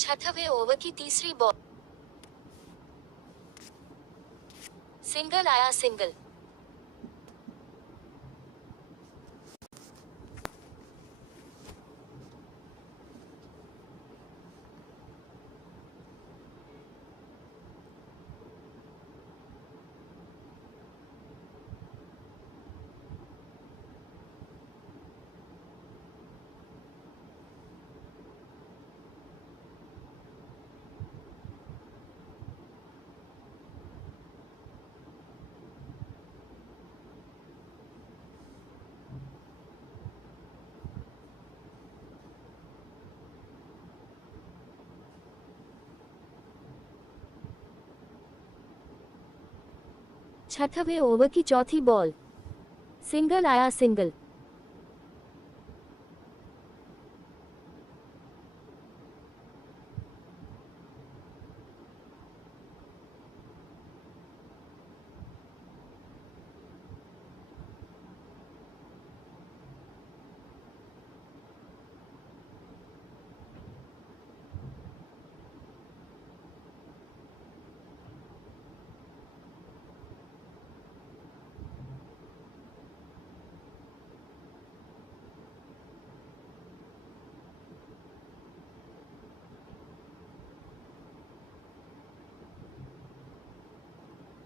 छठवें ओवर की तीसरी बॉल, सिंगल आया सिंगल। छठवें ओवर की चौथी बॉल, सिंगल आया सिंगल।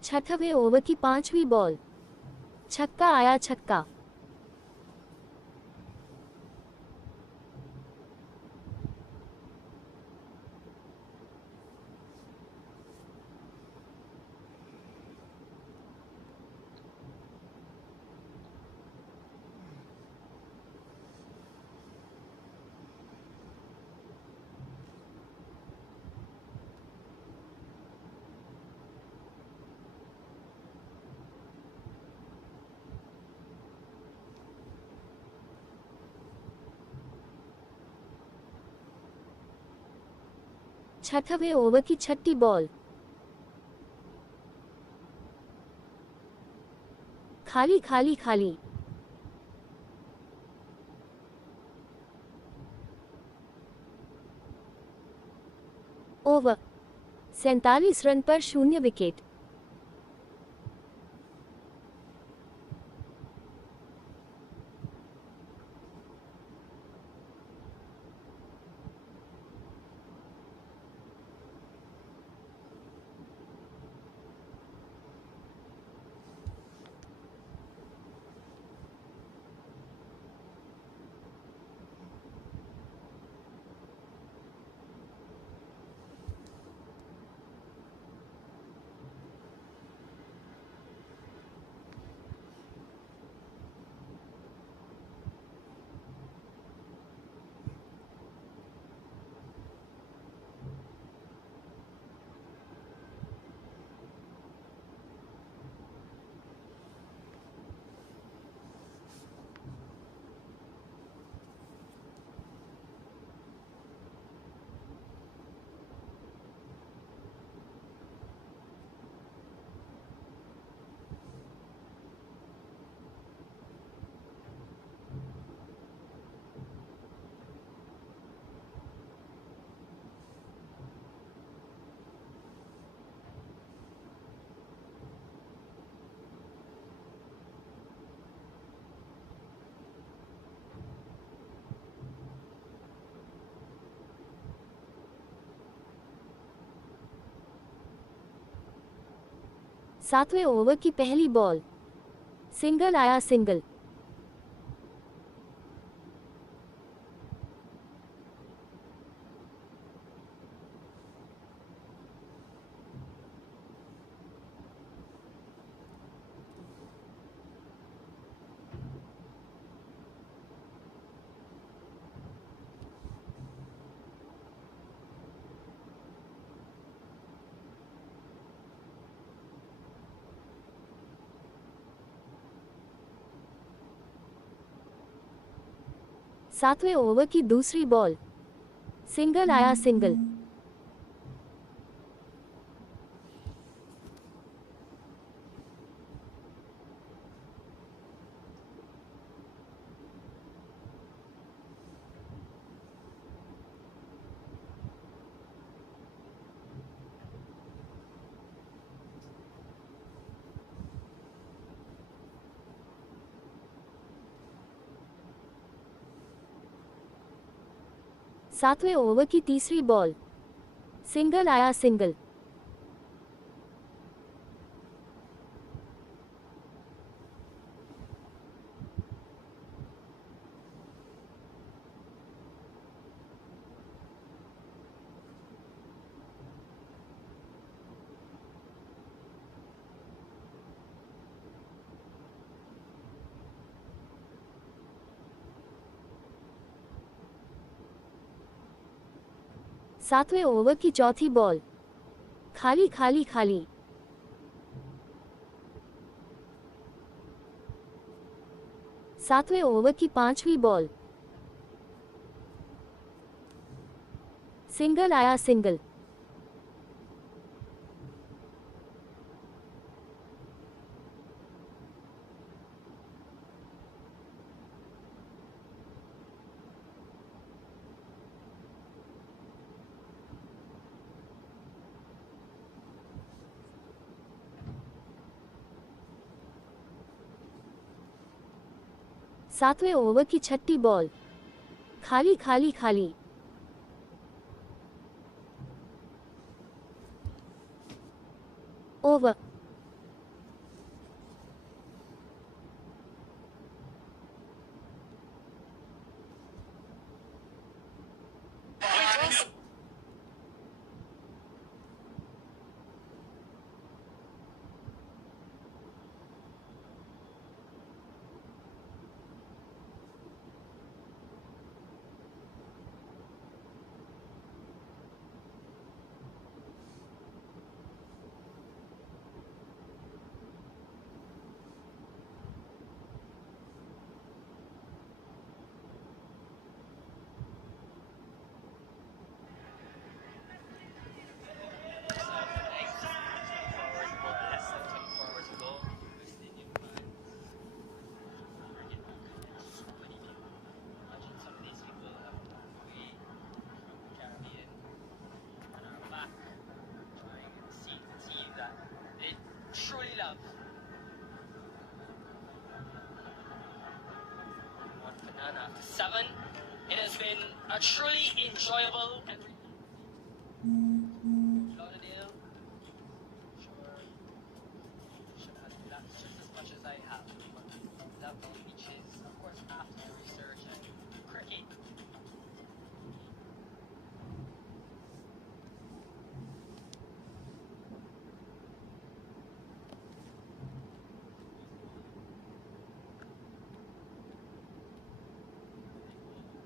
छठवें ओवर की पांचवी बॉल, छक्का आया छक्का। छठवें ओवर की छठी बॉल, खाली खाली खाली। ओवर, 47 रन पर 0 विकेट। सातवें ओवर की पहली बॉल, सिंगल आया सिंगल। सातवें ओवर की दूसरी बॉल, सिंगल आया सिंगल। सातवें ओवर की तीसरी बॉल, सिंगल आया सिंगल। सातवें ओवर की चौथी बॉल, खाली खाली खाली। सातवें ओवर की पांचवी बॉल, सिंगल आया सिंगल। सातवें ओवर की छठी बॉल, खाली खाली खाली। Over. Seven. It has been a truly enjoyable and Lauderdale. Sure. Should have that just as much as I have. That one which is of course after research and cricket.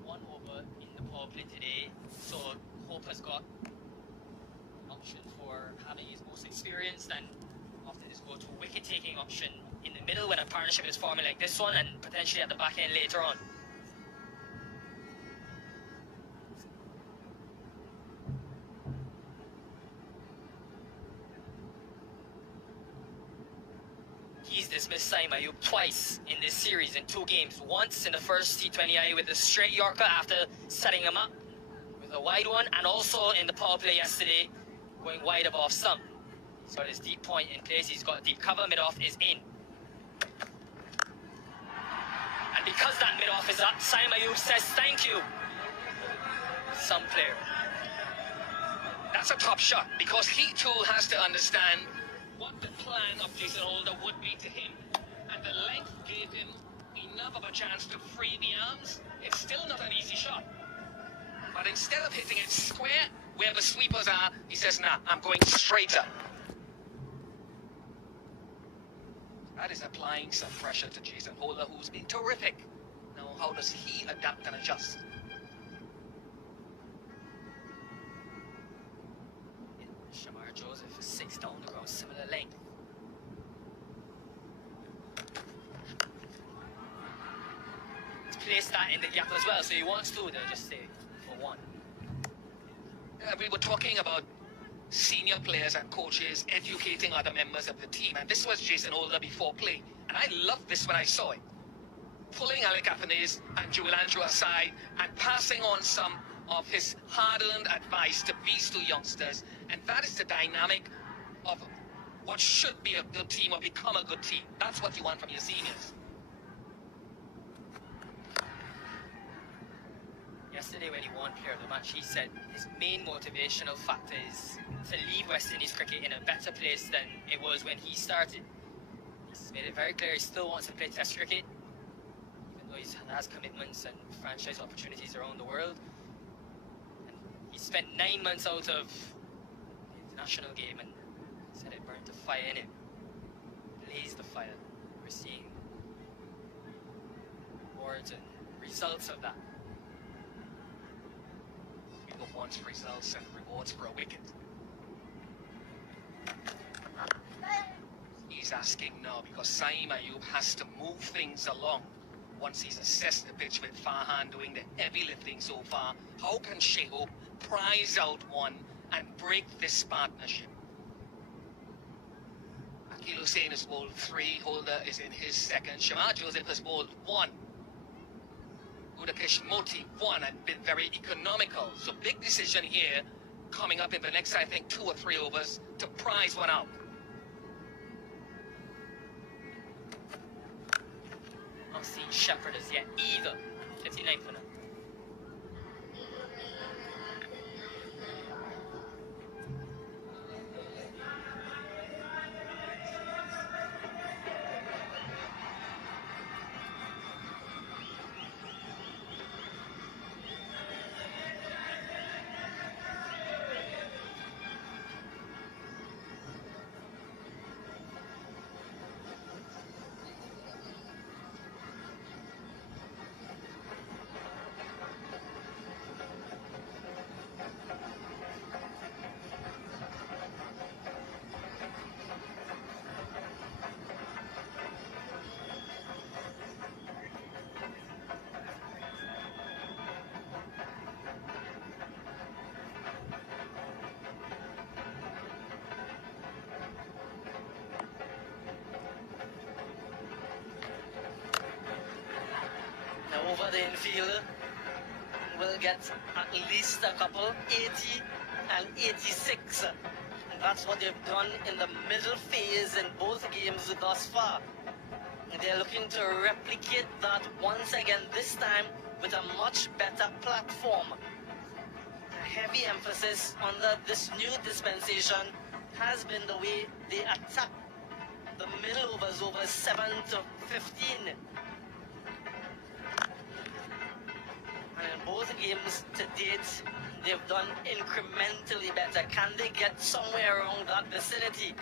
One over in the power play today, so Hope has got option for having his most experienced and often his go-to wicket-taking option in the middle when a partnership is forming like this one, and potentially at the back end later on. He's dismissed Saim Ayub twice in this series in 2 games. Once in the first T20I with a straight Yorker after setting him up with a wide one, and also in the power play yesterday, going wide of off stump. He's got his deep point in place, he's got deep cover, mid-off is in. And because that mid-off is up, Saim Ayub says thank you. Some player. That's a top shot, because he too has to understand what the plan of Jason Holder would be to him. And the length gave him enough of a chance to free the arms. It's still not an easy shot. But instead of hitting it square, where the sweepers are, he says, nah, I'm going straighter. That is applying some pressure to Jason Holder, who's been terrific. Now, how does he adapt and adjust? Shamar Joseph is 6 down the ground, similar length. He's placed that in the gap as well, so he wants to, they'll just say for 1. We were talking about senior players and coaches educating other members of the team, and this was Jason Holder before play, and I loved this when I saw it. Pulling Alec Afanese and Joel Andrew aside and passing on some of his hard-earned advice to these 2 youngsters, and that is the dynamic of what should be a good team or become a good team. That's what you want from your seniors. Yeah, Yesterday when he won Player of the Match, he said his main motivational factor is to leave West Indies cricket in a better place than it was when he started. He's made it very clear he still wants to play Test cricket, even though he has commitments and franchise opportunities around the world. And he spent 9 months out of the international game, and he said it burnt the fire in him, blazed the fire. We're seeing rewards and results of that. People want results and rewards for a wicket. He's asking now because Saeem Ayub has to move things along. Once he's assessed the pitch with Farhan doing the heavy lifting so far, how can Sheho prize out one and break this partnership? Akil Hussain has bowled 3, Holder is in his second, Shamar Joseph has bowled 1. Udakesh Moti 1 and been very economical. So big decision here coming up in the next, I think, 2 or 3 overs to prize one out. Not seen Shepherd as yet either. 59 for now. Over the infield will get at least a couple, 80 and 86. And that's what they've done in the middle phase in both games thus far. And they're looking to replicate that once again, this time with a much better platform. A heavy emphasis under this new dispensation has been the way they attack the middle overs, over 7 to 15. And in both games to date, they've done incrementally better. Can they get somewhere around that vicinity?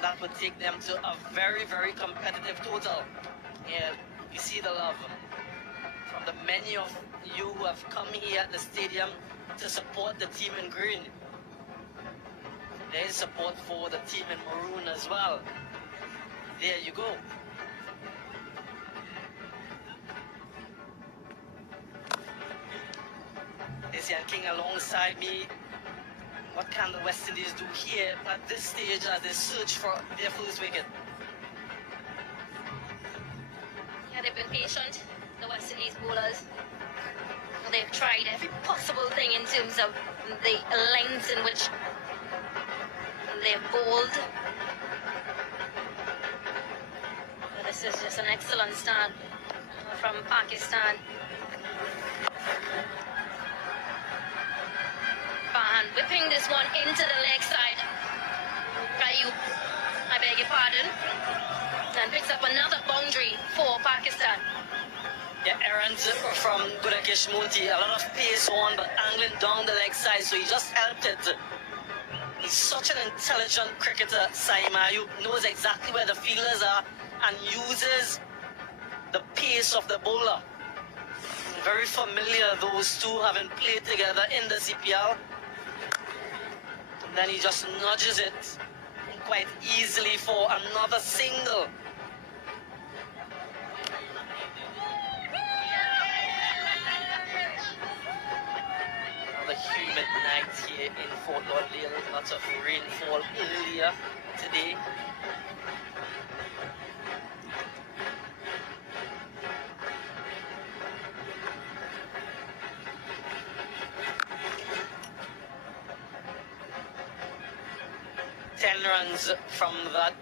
That would take them to a very, very competitive total. Yeah, you see the love from the many of you who have come here at the stadium to support the team in green. There is support for the team in maroon as well. There you go. Asian King alongside me. What can the West Indies do here at this stage as they search for their first wicket? Yeah, they've been patient, the West Indies bowlers. They've tried every possible thing in terms of the lengths in which they've bowled. But this is just an excellent start from Pakistan. Farhan whipping this one into the leg side. Ayub, I beg your pardon. And picks up another boundary for Pakistan. Yeah, errands from Gudakesh Moti. A lot of pace on, but angling down the leg side, so he just helped it. He's such an intelligent cricketer, Saeem Ayub. Knows exactly where the fielders are and uses the pace of the bowler. Very familiar, those two, having played together in the CPL. And then he just nudges it quite easily for another single. Another humid night here in Fort Lauderdale. Lots of rainfall earlier today. Runs from that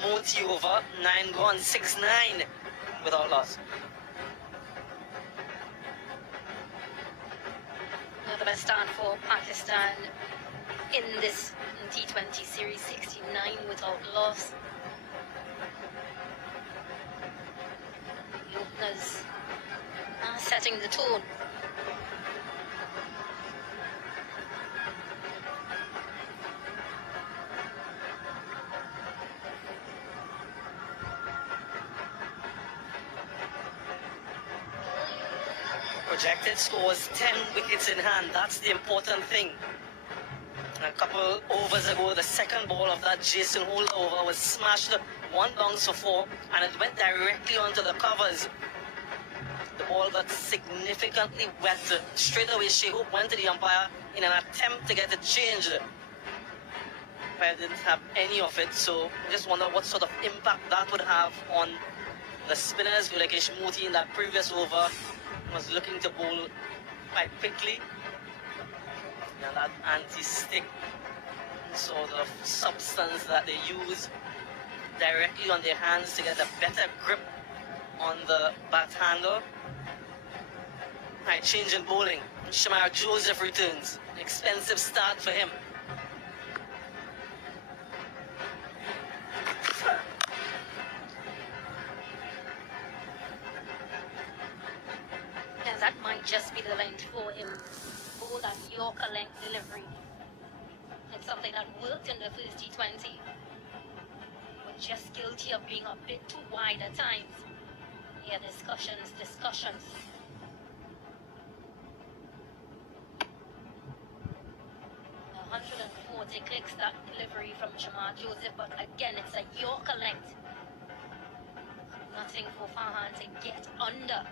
Moti over, 9 gone, 6-9 without loss. the best start for Pakistan in this T20 series, 69 without loss. The openers are setting the tone. Projected scores 10 wickets in hand. That's the important thing. A couple overs ago, the second ball of that Jason Holder over was smashed, one bounce for 4, and it went directly onto the covers. The ball got significantly wet. Straight away, Shehoop went to the umpire in an attempt to get it changed. Umpire didn't have any of it, so I just wonder what sort of impact that would have on the spinners. Ulakesh Mooti in that previous over was looking to bowl quite quickly. And that anti-stick sort of substance that they use directly on their hands to get a better grip on the bat handle. Right, change in bowling. Shamar Joseph returns. Expensive start for him. And that might just be the length for him. Bowl that Yorker length delivery. It's something that worked in the first T20. But just guilty of being a bit too wide at times. Yeah, discussions. 140 clicks that delivery from Shamar Joseph, but again, it's a Yorker length. Nothing for Farhan to get under.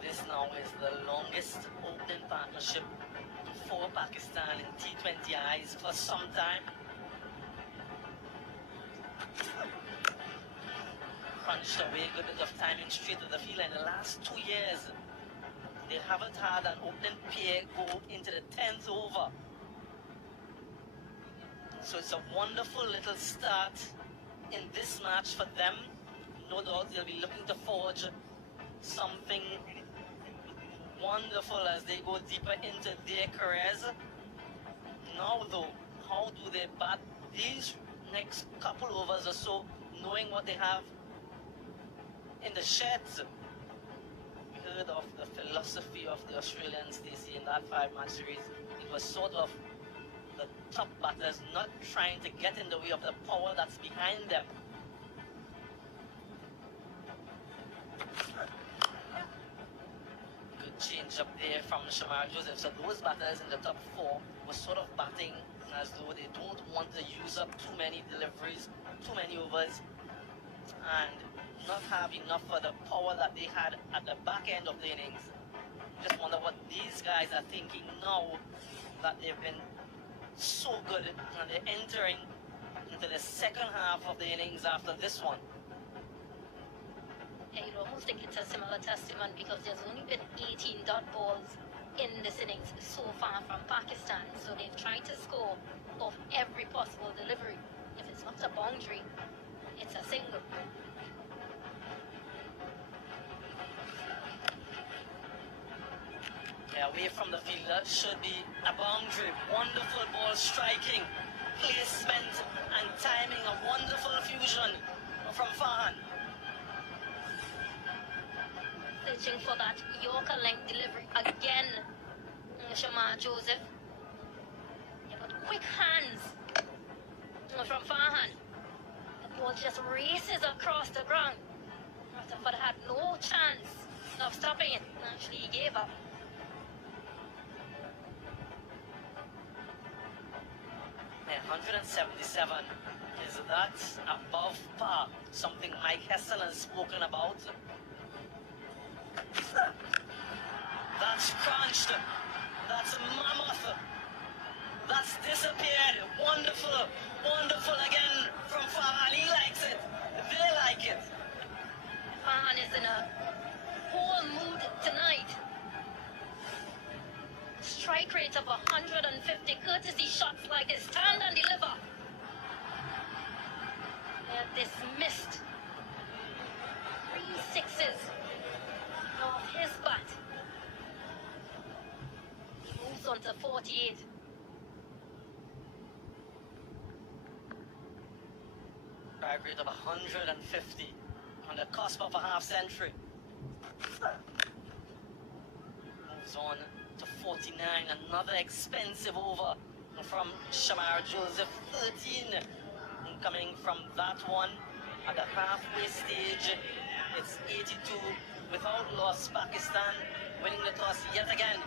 This now is the longest opening partnership for Pakistan in T20 eyes for some time. Crunched away a good bit of timing straight to the field. In the last 2 years, they haven't had an opening pair go into the 10th over. So it's a wonderful little start in this match for them. No doubt they'll be looking to forge something wonderful as they go deeper into their careers. Now though, how do they bat these next couple overs or so, knowing what they have in the sheds? We heard of the philosophy of the Australians, Stacey, in that 5-match series. It was sort of the top batters not trying to get in the way of the power that's behind them. Change up there from Shamar Joseph. So those batters in the top 4 were sort of batting as though they don't want to use up too many deliveries, too many overs, and not have enough for the power that they had at the back end of the innings. Just wonder what these guys are thinking now that they've been so good and they're entering into the second half of the innings after this one. You'd almost think it's a similar testament because there's only been 18 dot balls in this innings so far from Pakistan. So they've tried to score off every possible delivery. If it's not a boundary, it's a single. Yeah, away from the fielder should be a boundary. Wonderful ball striking, placement and timing. A wonderful fusion from Farhan. Searching for that Yorker length delivery again. Shamar Joseph. Yeah, but quick hands from Farhan. The ball just races across the ground. Rutherford had no chance of stopping it. Actually, he gave up. Yeah, 177. Is that above par? Something Mike Hesson has spoken about. That's crunched. That's mammoth. That's disappeared. Wonderful. Wonderful again from Farhan. He likes it. They like it. Farhan is in a whole mood tonight. Strike rate of 150. Courtesy shots like this. Stand and deliver. They're dismissed. 3 sixes off his bat. He moves on to 48. Strike rate of 150 on the cusp of a half century. Moves on to 49, another expensive over from Shamar Joseph, 13. And coming from that one at the halfway stage, it's 82 without loss. Pakistan winning the toss yet again,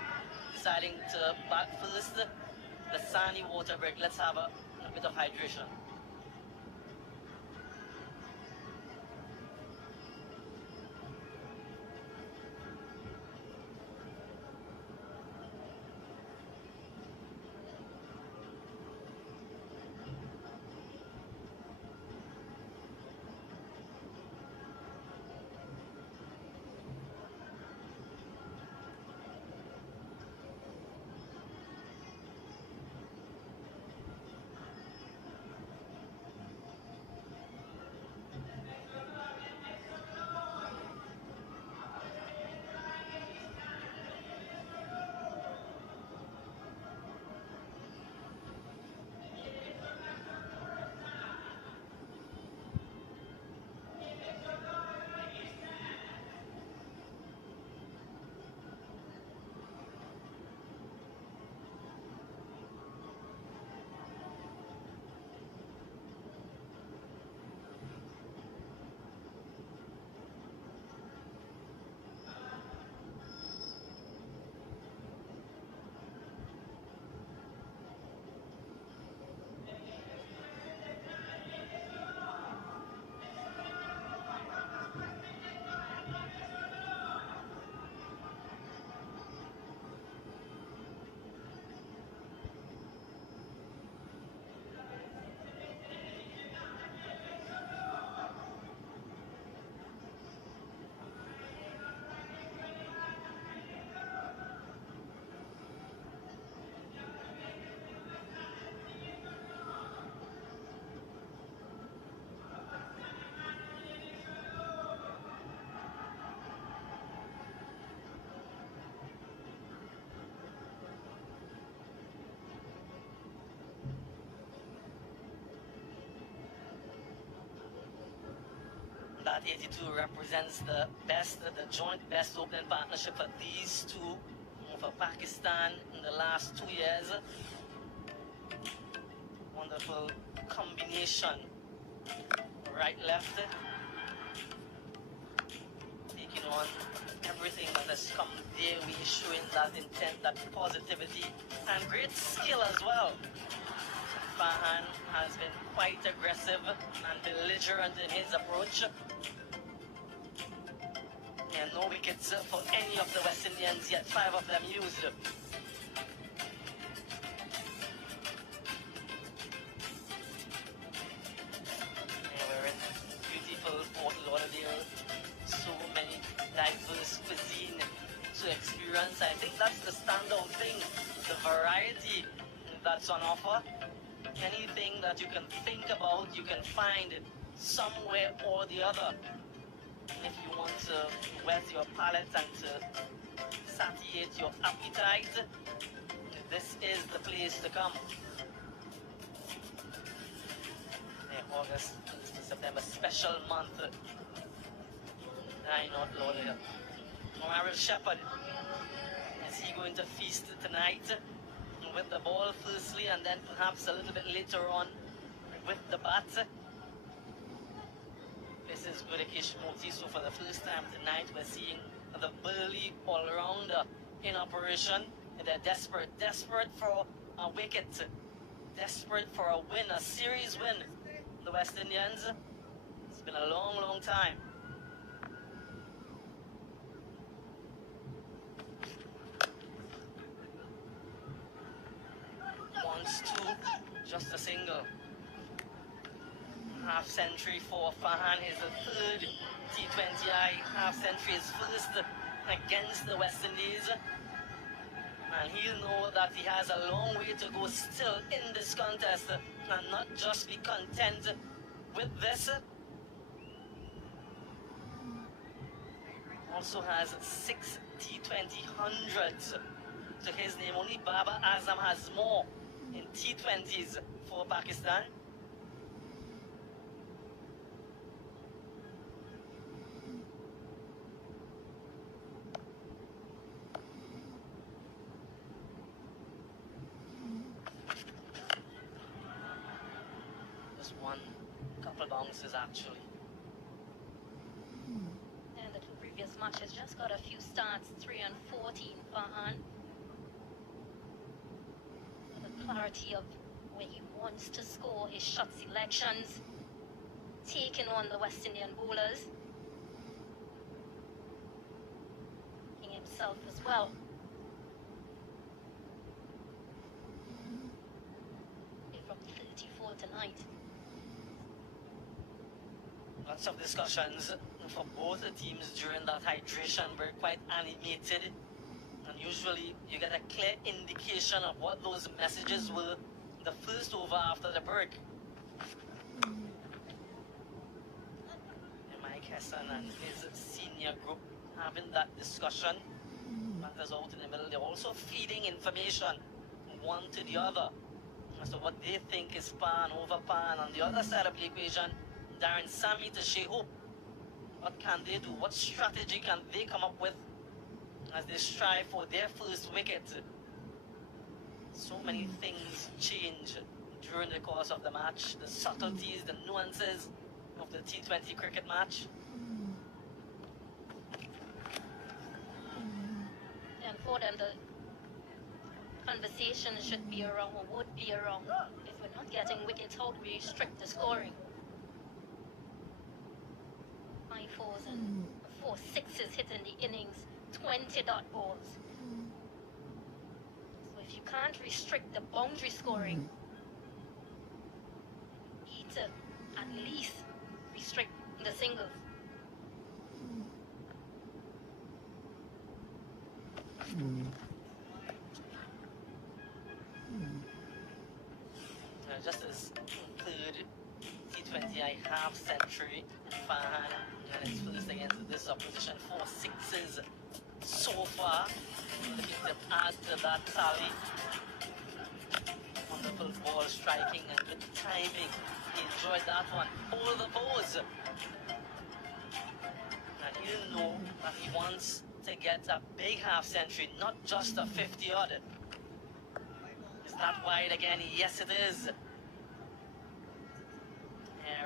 deciding to bat first. The sandy water break. Let's have a bit of hydration. That 82 represents the joint best opening partnership for these two, for Pakistan in the last 2 years. Wonderful combination, right left, taking on everything that has come their way, showing that intent, that positivity, and great skill as well. Farhan has been quite aggressive and belligerent in his approach. And no wickets for any of the West Indians yet, 5 of them used. Yeah, we're in beautiful Port Lauderdale, so many diverse cuisine to experience. I think that's the standout thing, the variety that's on offer. Anything that you can think about, you can find somewhere or the other. If you want to whet your palate and to satiate your appetite, this is the place to come. August to September, special month. I not Lauderdale. Aaron Shepherd, is he going to feast tonight with the ball firstly, and then perhaps a little bit later on with the bat? This is Gudakesh Moti, so for the first time tonight we're seeing the Burley all-rounder in operation. They're desperate for a wicket, desperate for a win, a series win. The West Indians, it's been a long time. Wants to, just a single. Half century for Farhan, his third T20I half century, his first against the West Indies. And he'll know that he has a long way to go still in this contest, and not just be content with this. also has 6 T20 hundreds to his name. Only Babar Azam has more in T20s for Pakistan. Just one couple bounces actually. And the two previous matches just got a few starts, 3 and 14 for Han. The clarity of where he wants to score, his shot selections, taking on the West Indian bowlers, making himself as well. From 34 tonight. Lots of discussions for both the teams during that hydration were quite animated, and usually you get a clear indication of what those messages were the first over after the break. Mike Hesson and his senior group having that discussion. Matters out in the middle. They're also feeding information one to the other as to what they think is pan, over pan. On the other side of the equation, Darren Sammy to Shea Hope. What can they do? What strategy can they come up with as they strive for their first wicket? So many things change during the course of the match. The subtleties, the nuances of the T20 cricket match. And for them, the conversation should be around, or would be around, if we're not getting wickets, how do we restrict the scoring? 5 fours and 4 sixes hit in the innings, 20 dot balls. So if you can't restrict the boundary scoring, you need to at least restrict the singles. Just as third T20I half century in Farhan and his first against this opposition, 4 sixes so far. Looking to add to that tally. Wonderful ball striking and good timing. He enjoyed that one. All the balls. And he'll know that he wants to get a big half century, not just a 50 odd. Is that wide again? Yes, it is.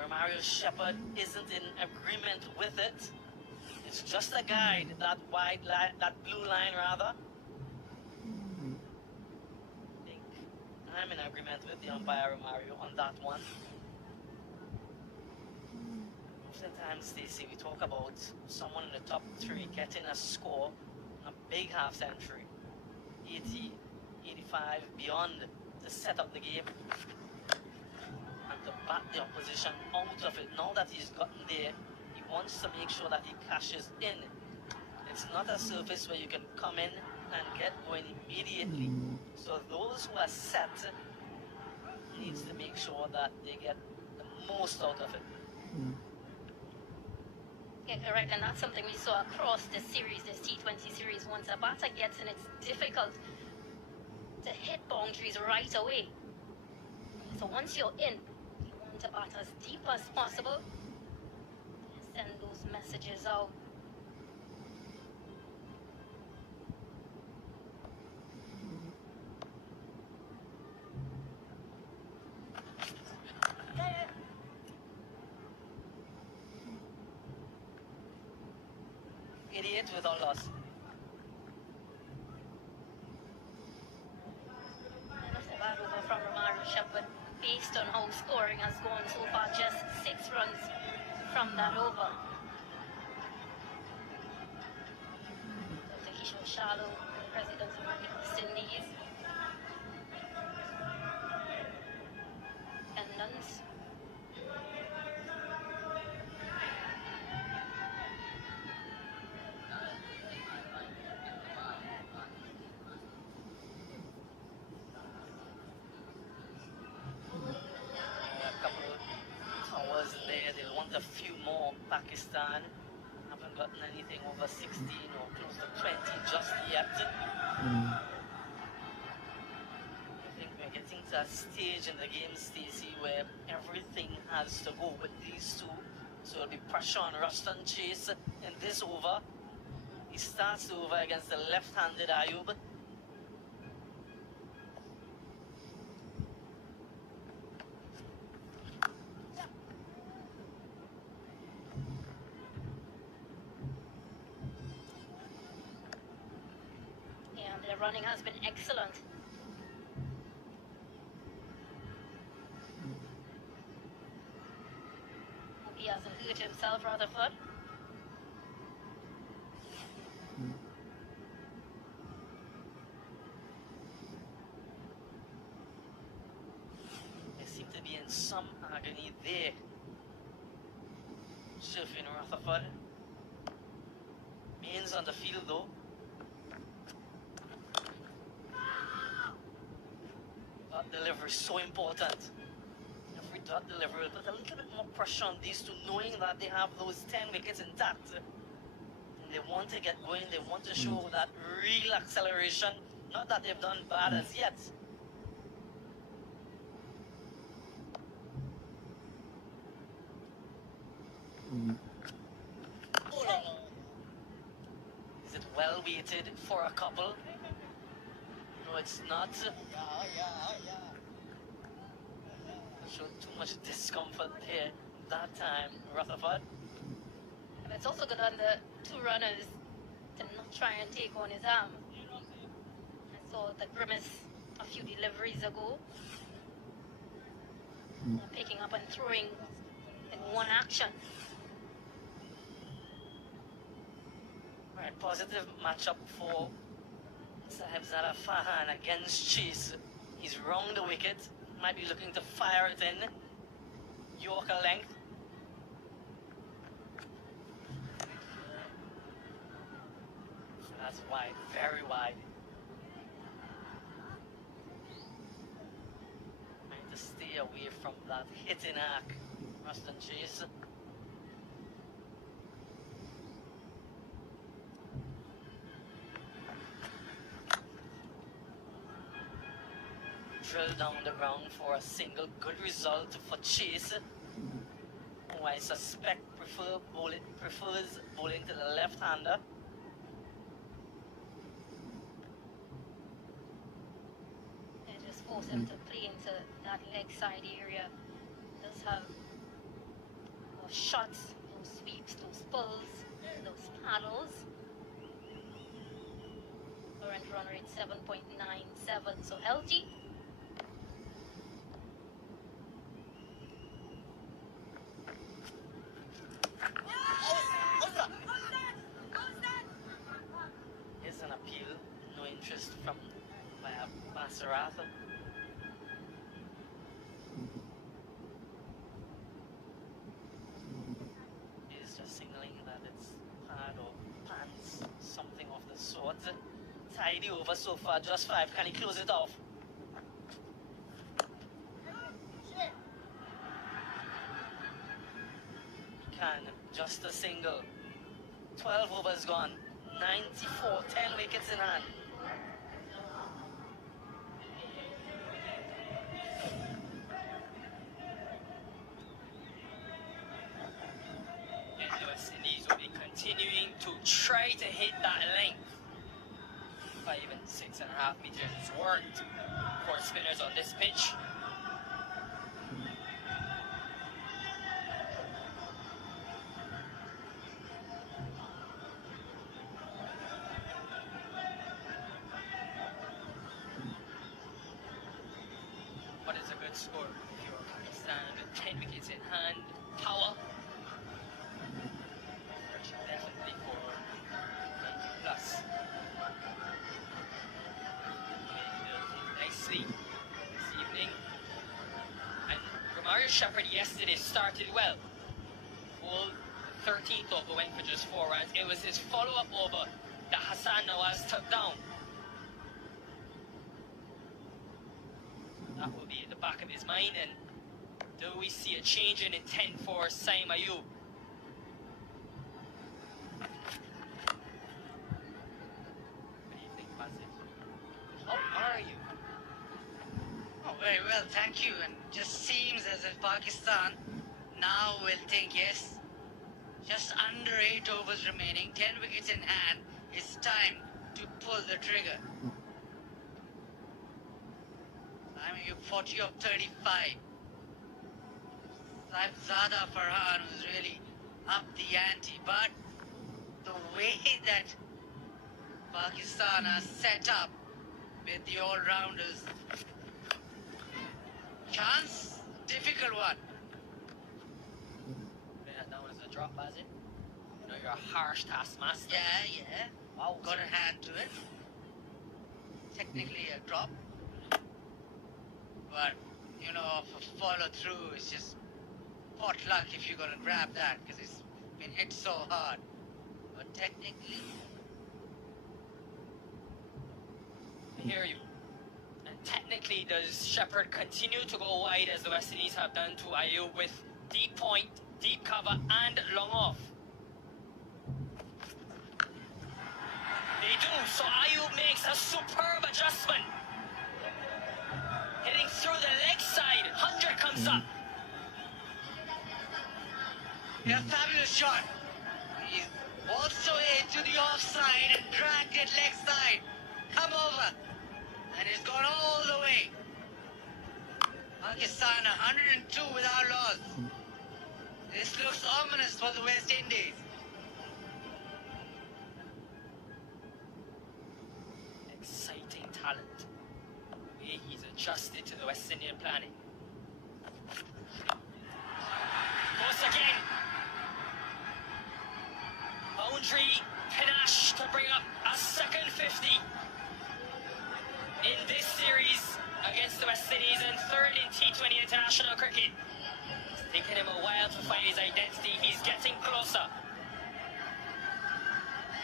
Romario Shepherd isn't in agreement with it. It's just a guide, that wide line, that blue line rather. I think I'm in agreement with the umpire Romario on that one. Sometimes, Stacey, we talk about someone in the top 3 getting a score, a big half century, 80, 85, beyond to set up the game. To bat the opposition out of it. Now that he's gotten there, he wants to make sure that he cashes in. It's not a surface where you can come in and get going immediately. So those who are set needs to make sure that they get the most out of it. Yeah, correct, and that's something we saw across this series, this T20 series. Once a batter gets in, it's difficult to hit boundaries right away. So once you're in, to bat as deep as possible, send those messages out. Idiot with all loss. And that's a bad over from Romario Shepherd. Based on how scoring has gone so far, just 6 runs from that over. Dr. Kishore Shallow, the president of the West Indies. Attendance. A few more. Pakistan having gotten anything over 16 or close to 20 just yet. Mm. I think we're getting to a stage in the game, Stacey, where everything has to go with these two. So it'll be pressure on Ruston Chase in this over. He starts the over against the left-handed Ayub. And the running has been excellent. Hope he hasn't hurt himself, Rutherford. They seem to be in some agony there. Shifting Rutherford. Means on the field though. Dot delivery is so important. Every dot delivery will put a little bit more pressure on these two, knowing that they have those 10 wickets intact. And they want to get going, they want to show that real acceleration. Not that they've done bad as yet. Mm. Is it well weighted for a couple? No, it's not. Showed too much discomfort there that time, Rutherford. And it's also good on the two runners to not try and take on his arm. I saw the grimace a few deliveries ago. Picking up and throwing in one action. Right, positive matchup for Sahibzada Fahan against Chase. He's round the wicket, might be looking to fire it in. Yorker length. That's wide, very wide. Trying to stay away from that hitting arc, Ruston Chase. Drill down the ground for a single. Good result for Chase, who I suspect prefers bowling to the left-hander. They just force him to play into that leg side area. Does have those shots, those sweeps, those pulls, those paddles. Current run rate 7.97. So LG. Here's an appeal. No interest from Basarath. He's just signaling that it's pad or pants, something of the sort. Tidy over so far, just 5. Can he close it off? He can. Just a single. 12 overs gone. 94, 10 wickets in hand. The West Indies will be continuing to try to hit that length. 5 and 6.5 meters. It's worked for spinners on this pitch. What is a good score if you're Pakistan with 10 wickets in hand? Power. Definitely for 90 plus. Nicely this evening. And Romario Shepherd yesterday started well. All 13th over went for just 4 runs. It was his follow-up over that Hassan Nawaz took down. That will be at the back of his mind. And do we see a change in intent for Saim Ayub? Very well, thank you. And just seems as if Pakistan now will think, yes, just under 8 overs remaining, 10 wickets in hand, it's time to pull the trigger. I mean, you're 40 of 35. Saibzada Farhan was really up the ante, but the way that Pakistan are set up with the all-rounders, chance, difficult one. Putting that down as a drop, Bazin. You know, you're a harsh taskmaster. Yeah. Wow. Got a hand to it. Technically a drop. But, you know, for follow through, it's just pot luck if you're gonna grab that, because it's been hit so hard. But technically, I hear you. And technically, does Shepherd continue to go wide as the West Indies have done to Ayub with deep point, deep cover, and long off? They do. So Ayub makes a superb adjustment. Hitting through the leg side. 100 comes up. a fabulous shot. He's also into the offside and dragged it leg side. Come over. And it's gone all the way. Pakistan 102 without loss. This looks ominous for the West Indies. Exciting talent. The way he's adjusted to the West Indian planning. Goes again. Boundary, panache to bring up a second 50 in this series against the West Indies and third in T20 international cricket. It's taken him a while to find his identity. He's getting closer.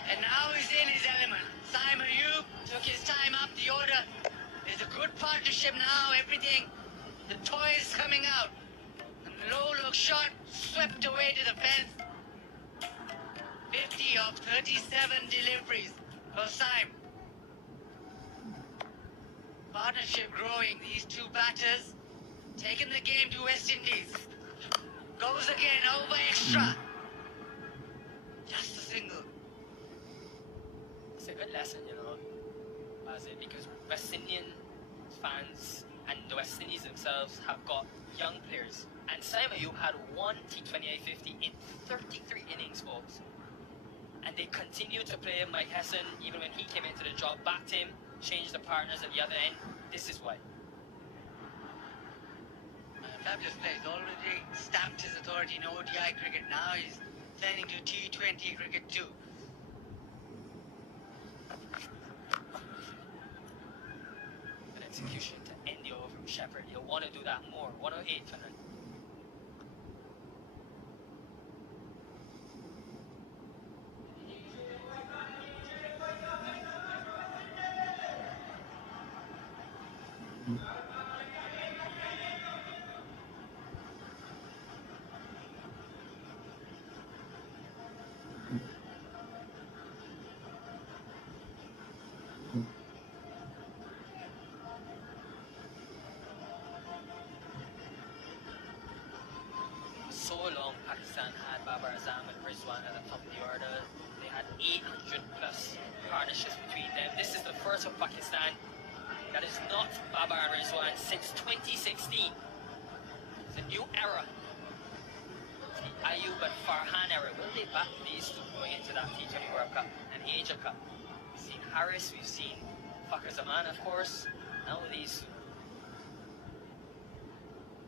And now he's in his element. Saim Ayub took his time up the order. There's a good partnership now, everything. The toys coming out. The low look shot swept away to the fence. 50 of 37 deliveries for Saim. Partnership growing. These two batters taking the game to West Indies. Goes again over extra. Just a single. It's a good lesson, you know, because West Indian fans and the West Indies themselves have got young players. And Saim Ayub had one T20I 50 in 33 innings, folks. And they continued to play him. Mike Hesson, even when he came into the job, backed him, changed the partners at the other end. This is why. Fabulous play. He's already stamped his authority in ODI cricket. Now he's turning to T20 cricket too. An execution to end the over from Shepherd. He'll want to do that more. 108 for none. So long Pakistan had Babar Azam and Rizwan at the top of the order. They had 800 plus partnerships between them. This is the first of Pakistan that is not Babar and Rizwan since 2016. It's a new era. It's the Ayub and Farhan era. Will they back these two going into that T20 World Cup and Asia Cup? We've seen Harris, we've seen Fakhar Zaman, of course. Now these two.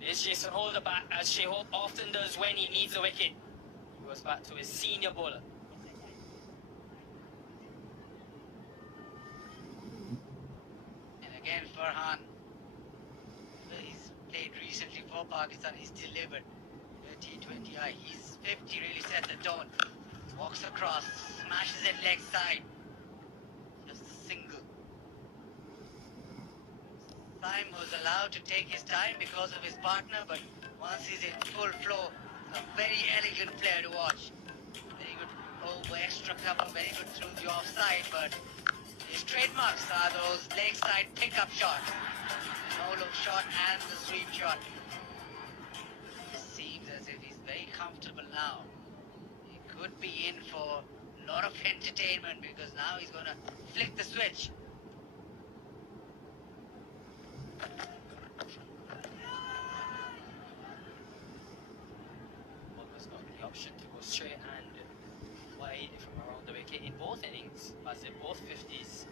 Is Jason Holder back, as Shehop often does when he needs a wicket. He goes back to his senior bowler. And again, Farhan, he's played recently for Pakistan. He's delivered T20I. He's 50, really set the tone. Walks across, smashes it leg side. Just a single. Saim was allowed to take his time because of his partner, but once he's in full flow, a very elegant player to watch. Very good over extra cover, very good through the offside, but his trademarks are those leg side pickup shots. no-look shot and the sweep shot. It seems as if he's very comfortable now. He could be in for a lot of entertainment because now he's going to flick the switch. Almost got the option to go straight and wide from around the wicket in both innings, as in both 50s.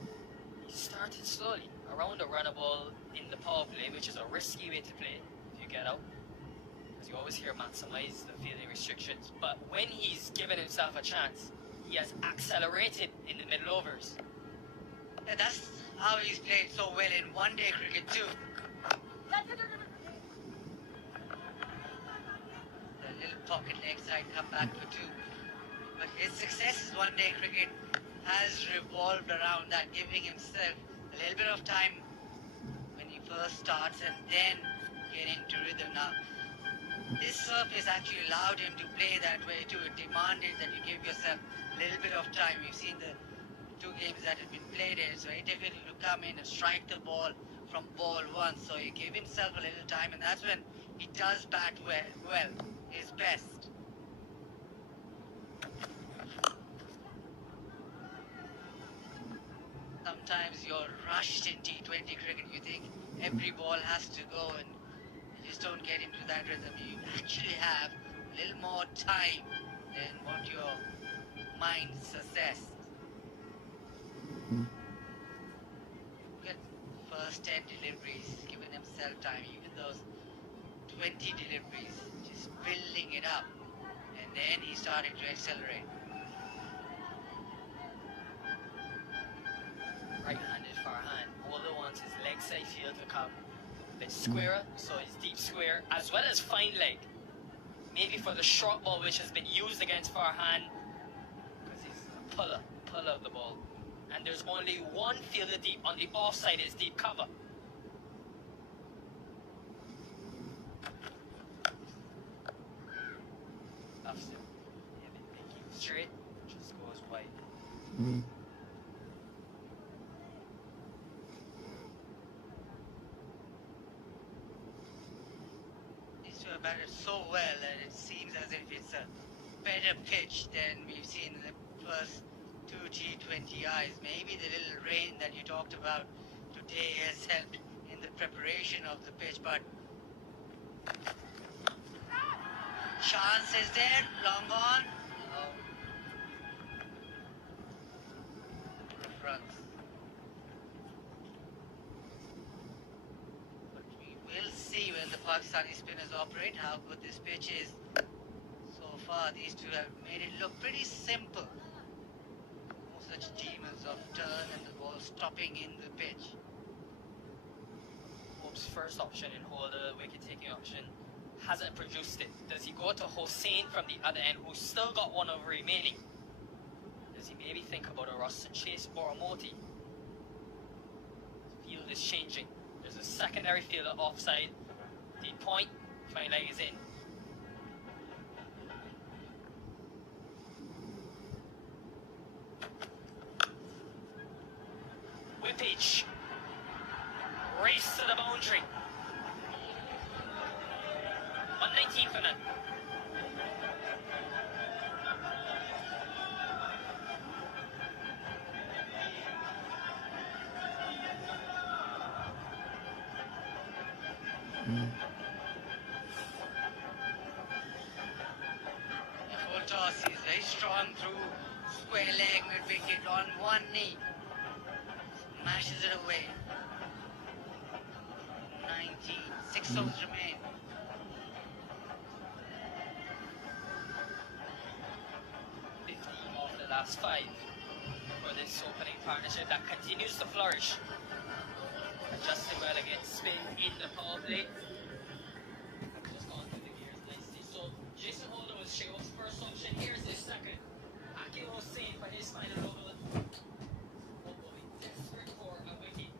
He started slowly around the runner ball in the power play, which is a risky way to play if you get out, because you always hear maximize the fielding restrictions. But when he's given himself a chance, he has accelerated in the middle overs. And that's how he's played so well in one-day cricket too. The little pocket leg side come back for two. But his success in one-day cricket has revolved around that, giving himself a little bit of time when he first starts and then get into rhythm. Now, this surface actually allowed him to play that way too. It demanded that you give yourself a little bit of time. We've seen the two games that have been played here. It's very difficult to come in and strike the ball from ball one. So he gave himself a little time, and that's when he does bat well, his best. Sometimes you're rushed in T20 cricket. You think every ball has to go and you just don't get into that rhythm. You actually have a little more time than what your mind suggests. Look at first 10 deliveries, giving himself time, even those 20 deliveries, just building it up. And then he's starting to accelerate. Right-handed Farhan, Holder wants his leg side field to come a bit squarer, so his deep square, as well as fine leg. Maybe for the short ball, which has been used against Farhan, because he's a puller of the ball. And there's only one fielder deep on the offside, is deep cover. Loves him. Making straight, just goes wide. These two have batted so well that it seems as if it's a better pitch than we've seen in the first two T20Is. Maybe the little rain that you talked about today has helped in the preparation of the pitch, but chance is there, long on. Runs. But we will see when the Pakistani spinners operate how good this pitch is. So far, these two have made it look pretty simple. No such demons of turn and the ball stopping in the pitch. Hope's first option in Holder, wicket-taking option, hasn't produced it. Does he go to Hossain from the other end, who's still got one over remaining? Does he maybe think about a Ruston Chase or a Moti? Field is changing. There's a secondary fielder offside. Deep point, fine leg is in. Whippage. Race to the boundary. 119 for none. The full toss is very strong through square leg mid wicket on one knee. Smashes it away. 19, 6 overs remain. Of the last 5 for this opening partnership that continues to flourish. Adjusting well against spin in the power play. Just gone through the gears nicely. So Jason Holder was Shaywa's first option. Here's his second. Akil Hossain for his final over. What will be desperate for a wicket.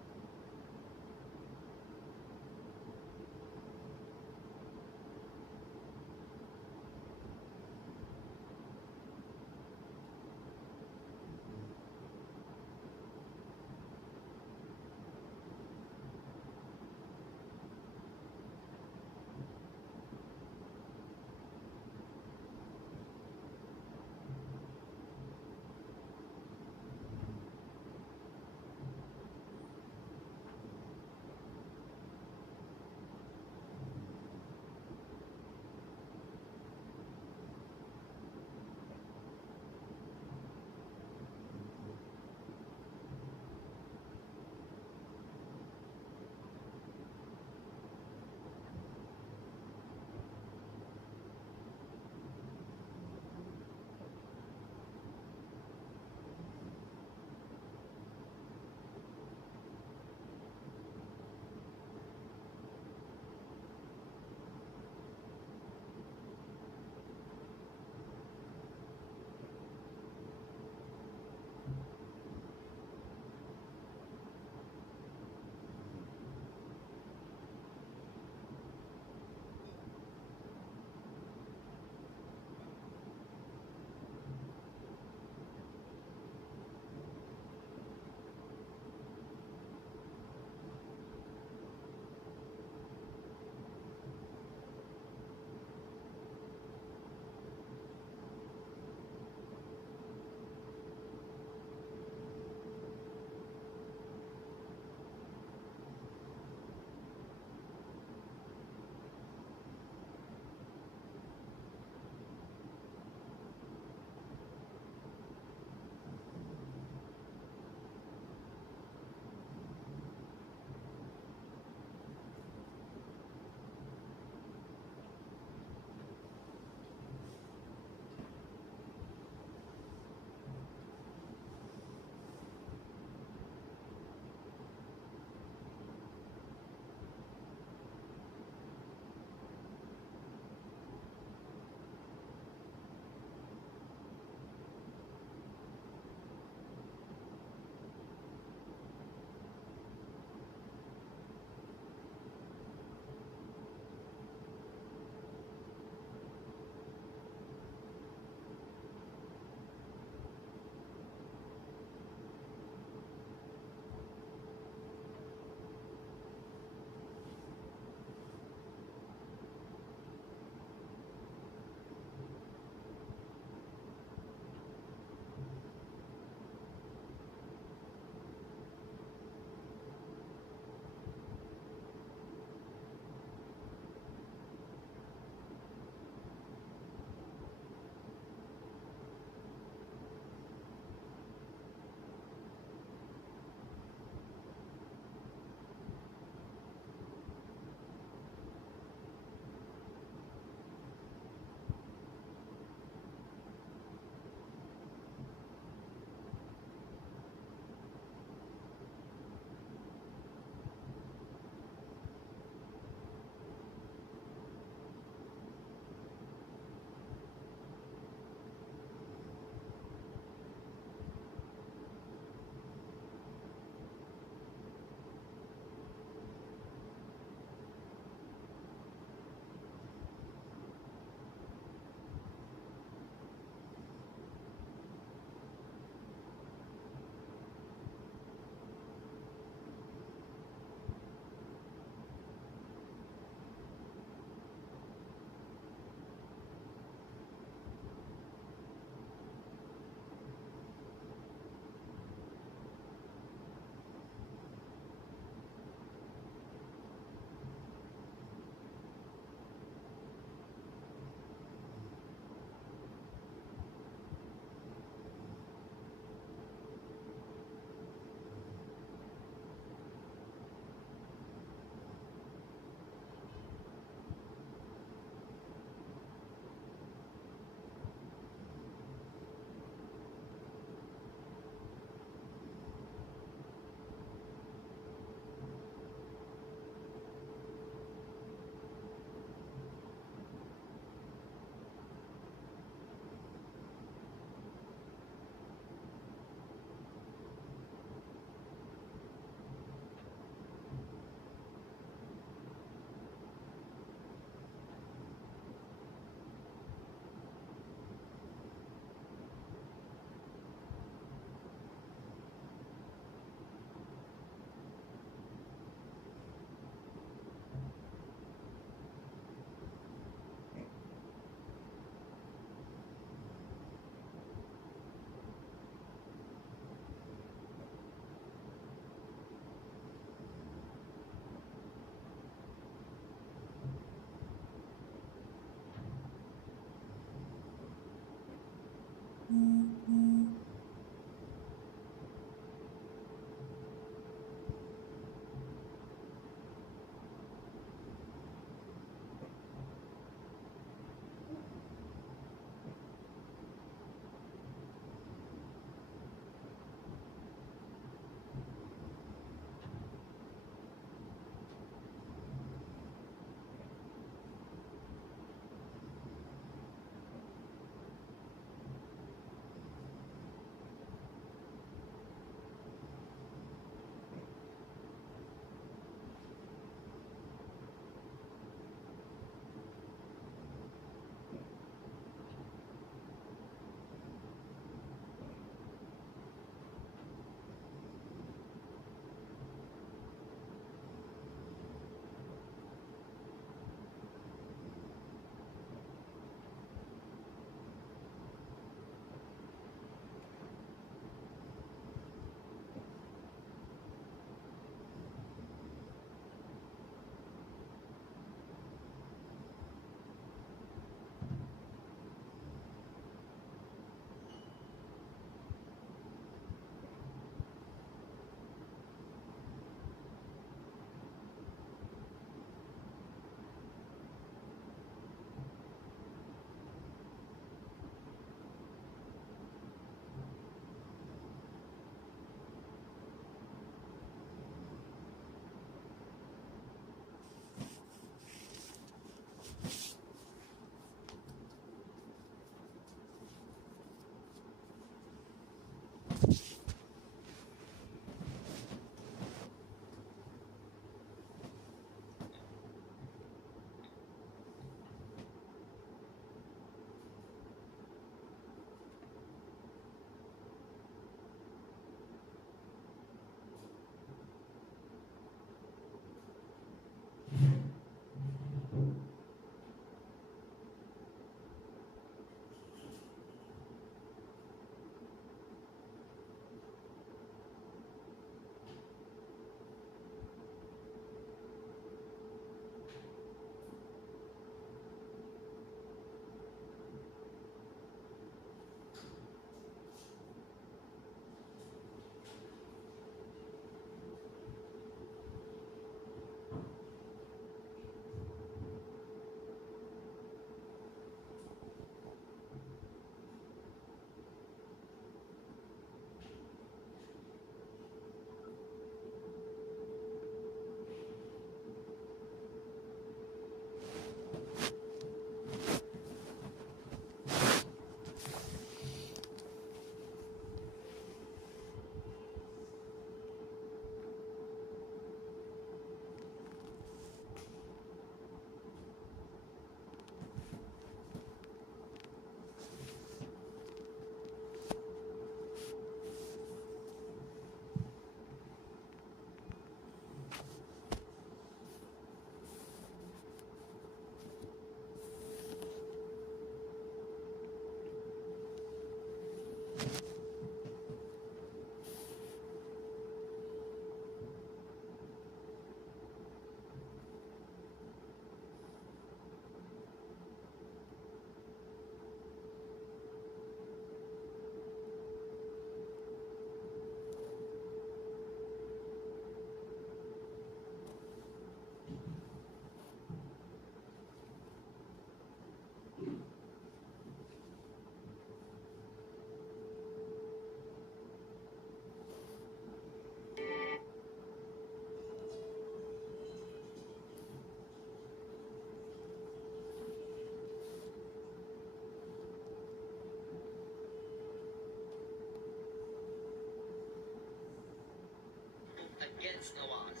Against Nawaz.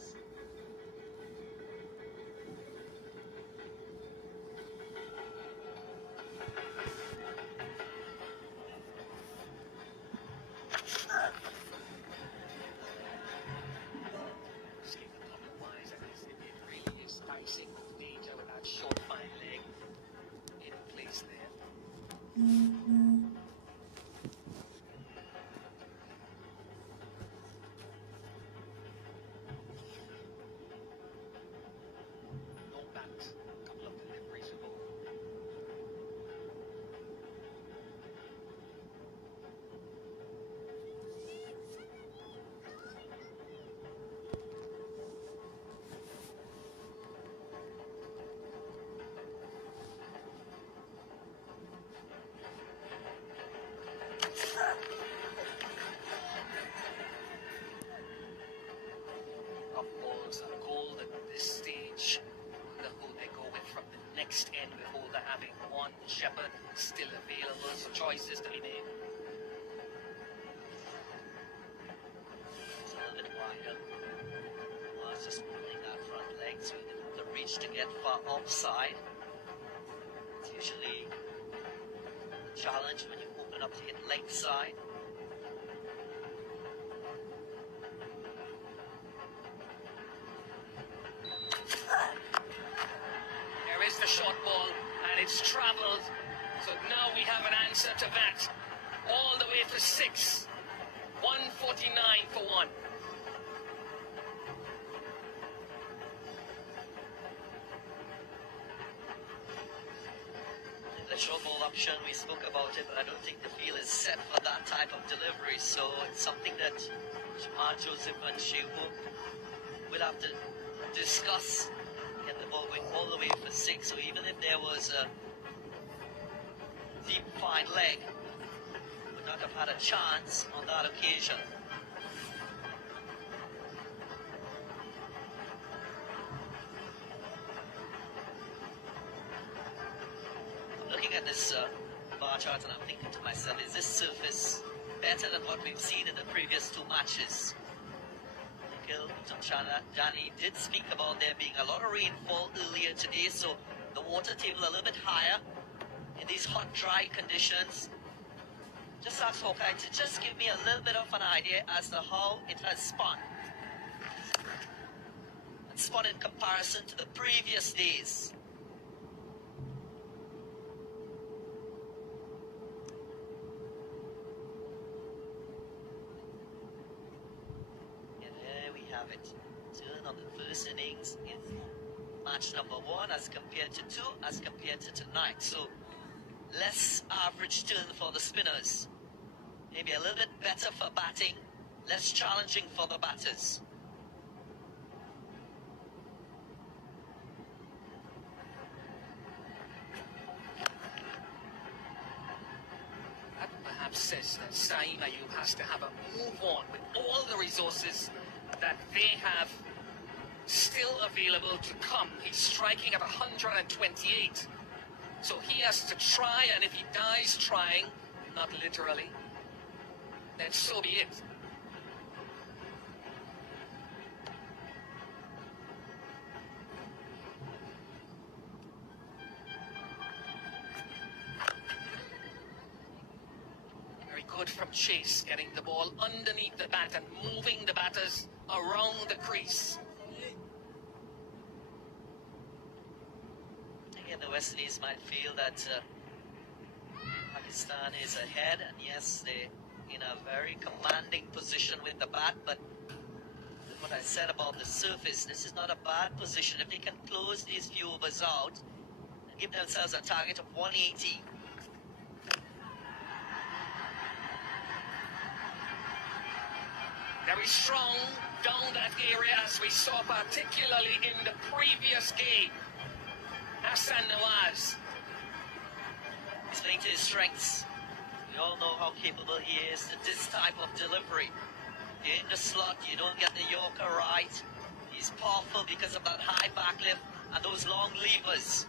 Otherwise, it really is dicing danger with that short fine leg in place there. No bat, a couple of deliveries ago. Up balls are cold at this stage. The who they go with from the next end, Beholder having one shepherd still available, so choices to be made. It's a little bit wider. Nawaz just pulling that front leg so he didn't have the reach to get far offside. It's usually a challenge when you open up to hit leg side. There is the short ball, and it's travelled. So now we have an answer to that. All the way for 6. 149 for 1. The short ball option, we spoke about it, but I don't think the field is set for that type of delivery. So it's something that Joseph and Shehu will have to discuss. Get the ball going all the way for 6. So even if there was a deep fine leg, would not have had a chance on that occasion. I'm looking at this bar chart and I'm thinking to myself, is this surface better than what we've seen in the previous two matches. Nikhil Jani did speak about there being a lot of rainfall earlier today, so the water table a little bit higher in these hot, dry conditions. Just ask Hawkeye to just give me a little bit of an idea as to how it has spun. It's spun in comparison to the previous days. And there we have it. Turn on the first innings in match number 1 as compared to 2 as compared to tonight. So less average turn for the spinners. Maybe a little bit better for batting, less challenging for the batters. That perhaps says that Saeem Ayub has to have a move on with all the resources that they have still available to come. He's striking at 128. So he has to try, and if he dies trying, not literally, then so be it. Very good from Chase, getting the ball underneath the bat and moving the batters around the crease. Again, the West Indies might feel that Pakistan is ahead, and yes, they're in a very commanding position with the bat, but what I said about the surface, this is not a bad position. If they can close these few overs out and give themselves a target of 180. Very strong down that area, as we saw particularly in the previous game. Hassan Nawaz. He's playing to his strengths. We all know how capable he is at this type of delivery. You're in the slot, you don't get the Yorker right. He's powerful because of that high back lift and those long levers.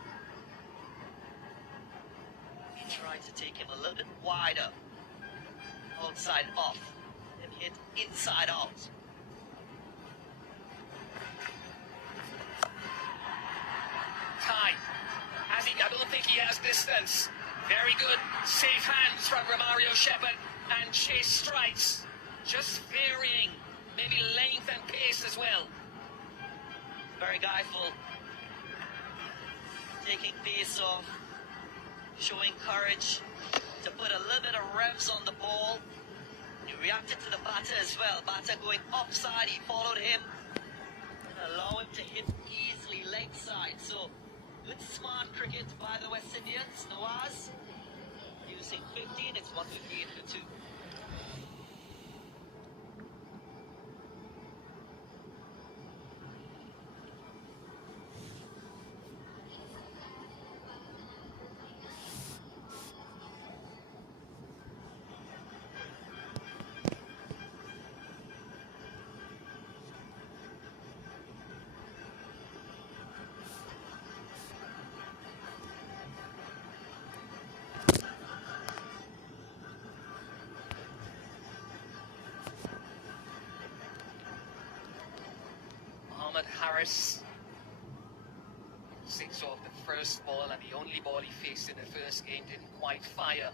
He tried to take him a little bit wider. Outside off. And hit inside out. Time. I don't think he has distance. Very good. Safe hands from Romario Shepherd. And Chase strikes. Just varying. Maybe length and pace as well. Very guileful. Taking pace off. Showing courage to put a little bit of revs on the ball. He reacted to the batter as well. Batter going offside. He followed him. And allow him to hit easily leg side. So good smart cricket by the West Indians. Nawaz using 15. It's 158 for 2. Mohammad Harris. 6 off the first ball, and the only ball he faced in the first game didn't quite fire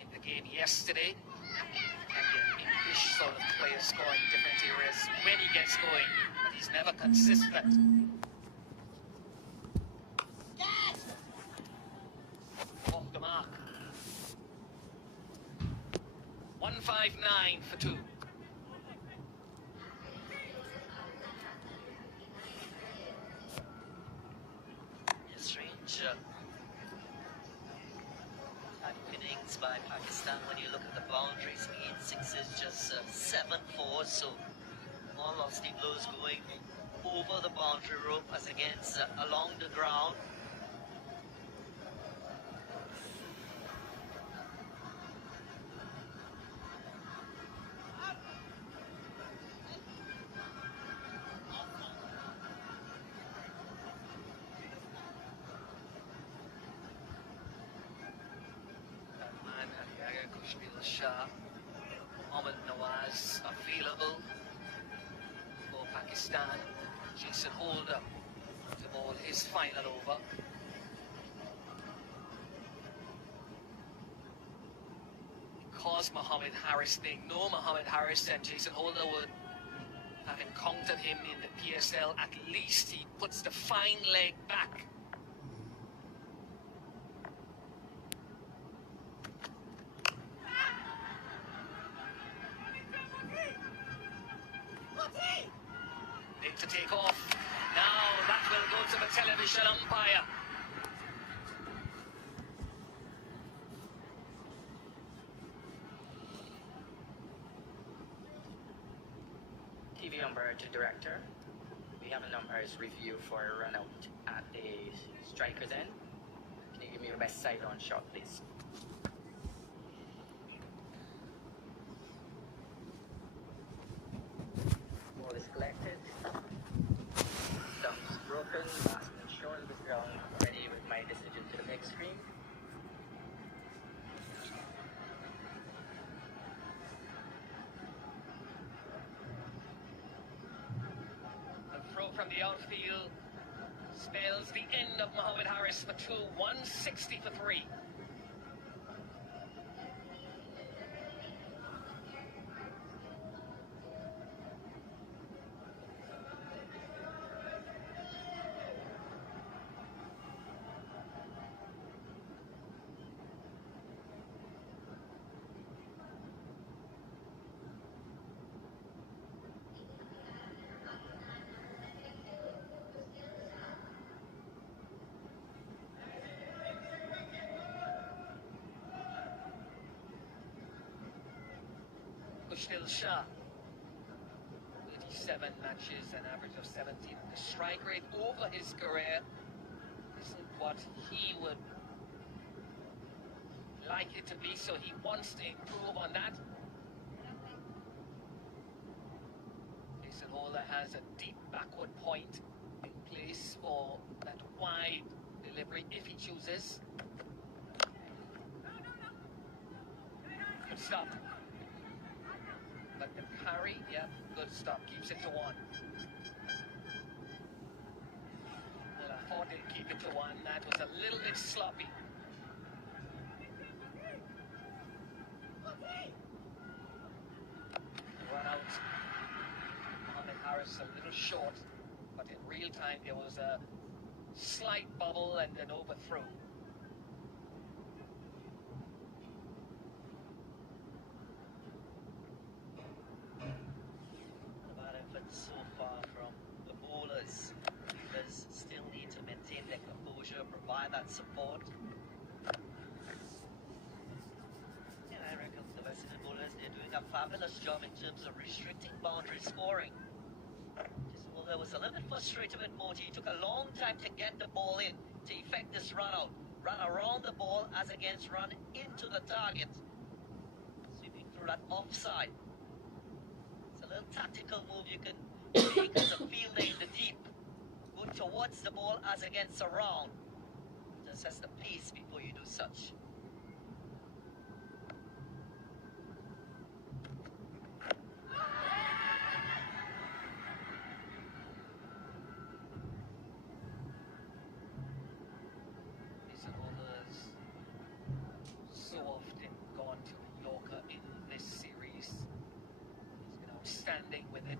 in the game yesterday. And the English sort of players scoring different areas when he gets going, but he's never consistent. Off the mark. 159 for 2. Strange innings by Pakistan. When you look at the boundaries, 8 sixes, just 7 fours. So more lofty blows going over the boundary rope as against along the ground. Shah. bowlers available for Pakistan. Jason Holder to bowl his final over. Because Mohammed Harris, they know Mohammed Harris and Jason Holder would have encountered him in the PSL. At least he puts the fine leg back. Need to take off. Now that will go to the television umpire. TV umpire to director. We have an umpire's review for a run out at the striker's end. Can you give me your best side on shot, please? Ball is collected. Stumps broken. Last and short of the ground. Ready with my decision to the big screen. From the outfield spells the end of Mohammed Harris for 2, 160 for 3. Still Shah, 37 matches, an average of 17. The strike rate over his career isn't what he would like it to be, so he wants to improve on that. Jason Holder has a deep backward point in place for that wide delivery if he chooses. Good stop. But the carry, yeah, good stop, keeps it to 1. Well, I thought they'd keep it to 1. That was a little bit sloppy. Run out. Mohammed Harris a little short, but in real time there was a slight bubble and an overthrow. So far from the bowlers, because still need to maintain their composure, provide that support. And I reckon the West Indian bowlers, they're doing a fabulous job in terms of restricting boundary scoring. Bowler was a little bit frustrated with Moti. It took a long time to get the ball in to effect this run out. Run around the ball as against run into the target. Sweeping through that offside. A little tactical move you can make as a fielder in the deep. Go towards the ball as against around. Just as the pace before you do such. These bowlers so often gone to Yorker in this series. Standing with it.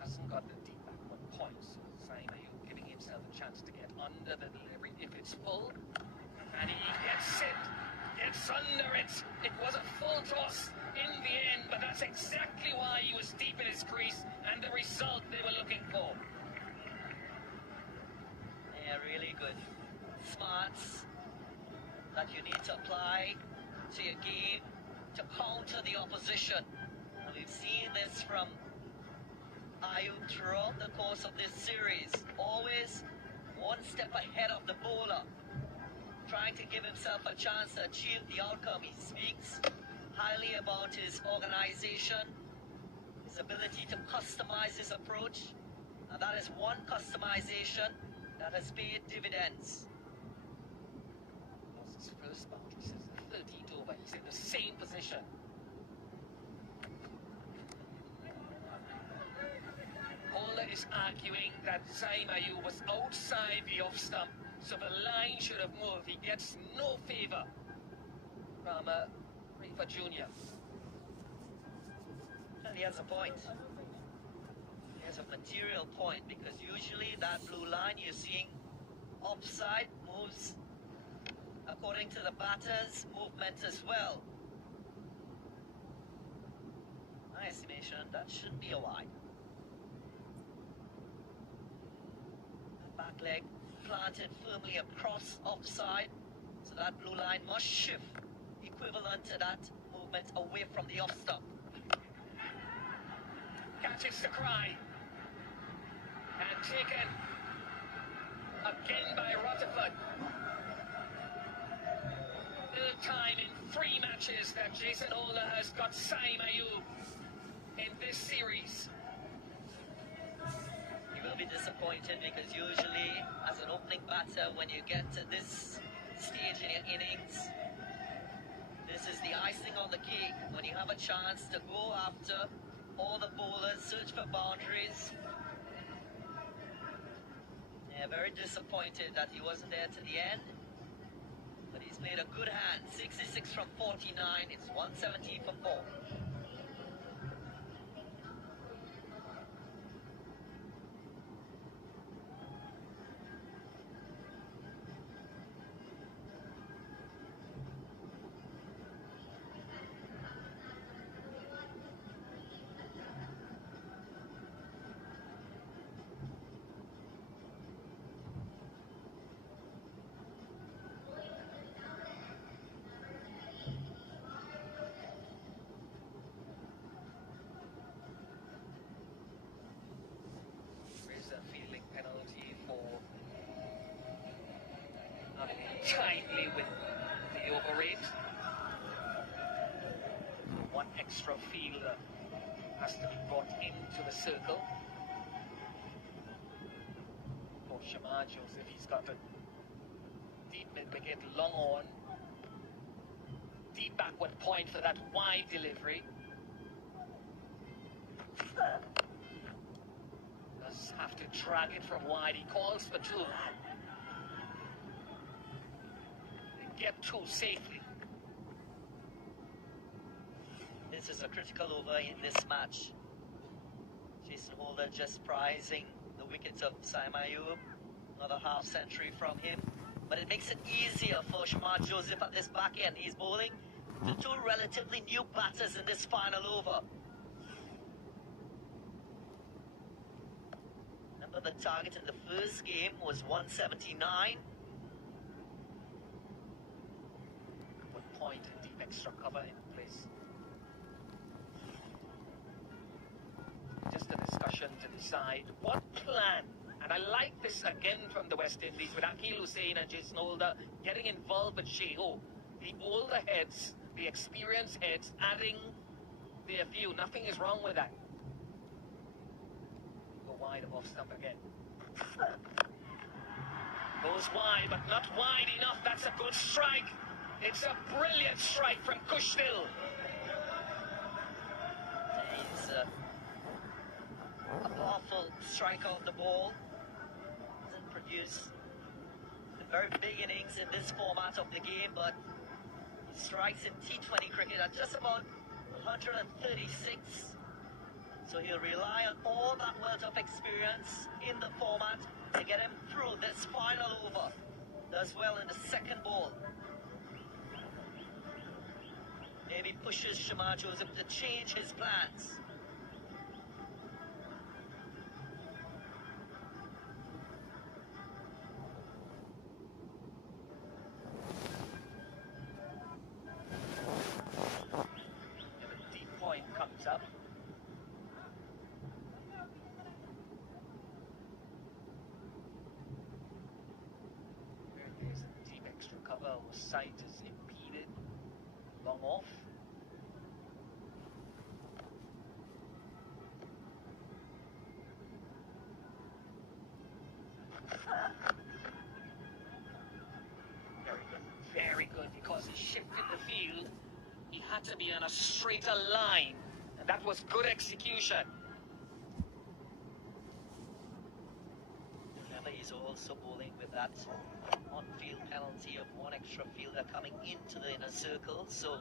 Hasn't got the deep backward points. Simon giving himself a chance to get under the delivery if it's full. And he gets it. It's under it. It was a full toss in the end, but that's exactly why he was deep in his crease and the result they were looking for. Yeah, really good. Smarts that you need to apply to your game to counter the opposition. And we've seen this from Ayub throughout the course of this series. Always one step ahead of the bowler, trying to give himself a chance to achieve the outcome. He speaks highly about his organization, his ability to customize his approach, And that is one customization that has paid dividends. Lost his first boundary since the 13th over. He's in the same position. Holder is arguing that Saimayu was outside the off stump, so the line should have moved. He gets no favor from Reaper Jr. And he has a point. He has a material point, because usually that blue line you're seeing offside moves according to the batter's movement as well. My estimation, that should be a wide. The back leg planted firmly across offside, so that blue line must shift equivalent to that movement away from the off stump. Catches the cry. And taken again by Rutherford. Third time in 3 matches that Jason Holder has got Saimayu in this series. You will be disappointed, because usually as an opening batter, when you get to this stage in your innings, this is the icing on the cake, when you have a chance to go after all the bowlers, search for boundaries. Yeah, very disappointed that he wasn't there to the end, but he's played a good hand. 66 from 49, it's 117 for 4. Fielding penalty for not tightly with the overrate. One extra fielder has to be brought into the circle for Shamar Joseph. He's got a deep mid-wicket, long on, deep backward point for that wide delivery. Have to drag it from wide. He calls for 2. They get 2 safely. This is a critical over in this match. Jason Holder just prizing the wickets of Saimayu. Another half century from him. But it makes it easier for Shamar Joseph at this back end. He's bowling to 2 relatively new batters in this final over. The target in the first game was 179. One point and deep extra cover in place. Just a discussion to decide what plan. And I like this again from the West Indies, with Akil Hussain and Jason Holder getting involved with Sheho. The older heads, the experienced heads, adding their view. Nothing is wrong with that. Wide of off stump again. Goes wide, but not wide enough. That's a good strike. It's a brilliant strike from Kushnil. He's a powerful striker of the ball. Doesn't produce the very big innings in this format of the game, but he strikes in T20 cricket at just about 136. So he'll rely on all that wealth of experience in the format to get him through this final over. Does well in the second ball. Maybe pushes Shamar Joseph to change his plans. And a deep point comes up. There's a deep extra cover. Our sight is impeded. Long off. because he shifted the field, he had to be on a straighter line, and that was good execution. Remember, he's also bowling with that on-field penalty of one extra fielder coming into the inner circle, so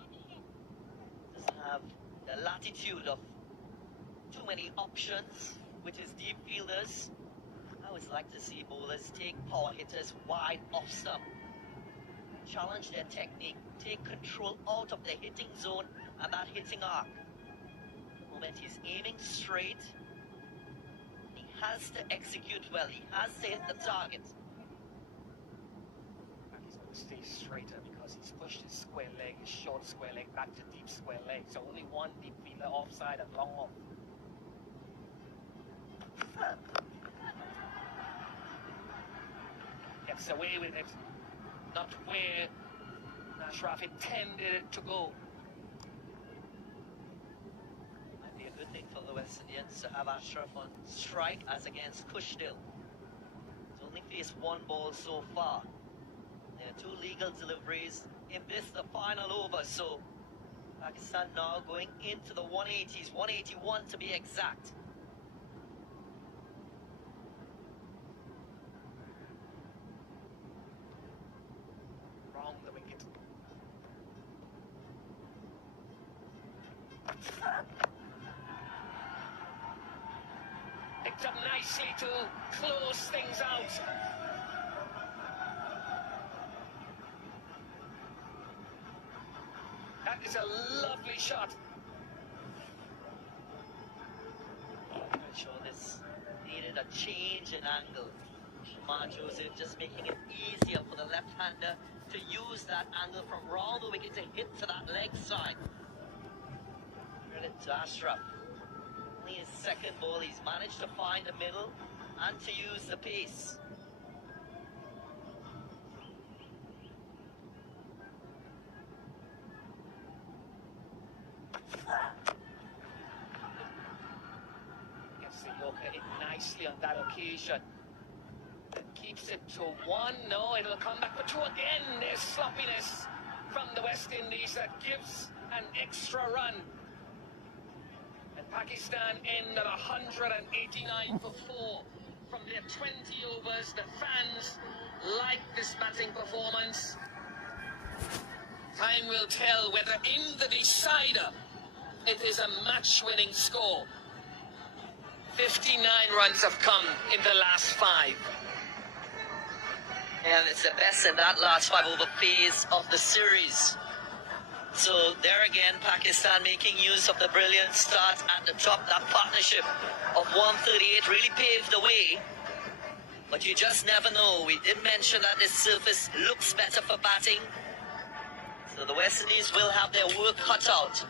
doesn't have the latitude of too many options with his deep fielders. I always like to see bowlers take power hitters wide off stump, challenge their technique, take control out of the hitting zone and that hitting arc. The moment he's aiming straight, he has to execute well, he has to hit the target. And he's going to stay straighter because he's pushed his square leg, his short square leg back to deep square leg. So only one deep fielder offside and long off. Gets away with it. Not where Ashraf intended it to go. Might be a good thing for the West Indians to have Ashraf on strike as against Kushdil. He's only faced one ball so far. There are 2 legal deliveries in this, the final over, so Pakistan now going into the 180s, 181 to be exact. Wrong the wicket. Picked up nicely to close things out. That is a lovely shot. I'm sure this needed a change in angle. Shimar Joseph just making it easier for the left-hander to use that angle from round the wicket to hit to that leg side. Credit to Ashraf. Only his second ball, he's managed to find the middle and to use the pace. Gets the Yorker in nicely on that occasion. And keeps it to 1. No, it'll come back for 2 again. There's sloppiness from the West Indies that gives an extra run. And Pakistan end at 189 for 4 from their 20 overs. The fans like this batting performance. Time will tell whether in the decider it is a match-winning score. 59 runs have come in the last 5. And it's the best in that last 5 over phase of the series. So there again, Pakistan making use of the brilliant start at the top. That partnership of 138 really paved the way. But you just never know. We did mention that this surface looks better for batting. So the West Indies will have their work cut out.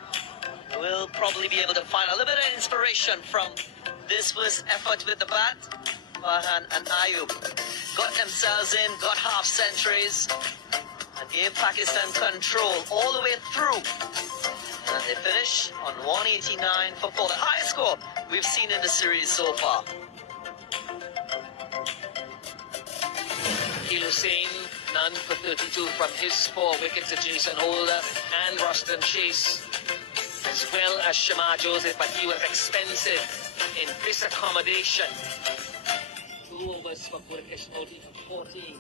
They will probably be able to find a little bit of inspiration from this first effort with the bat. Farhan and Ayub got themselves in, got half centuries, and gave Pakistan control all the way through. And they finish on 189 for 4, the highest score we've seen in the series so far. Akil Hussain, none for 32 from his 4 wickets to Jason Holder and Ruston Chase, as well as Shimar Joseph, but he was expensive in this accommodation. 2 overs for Purkesh Modi for 14.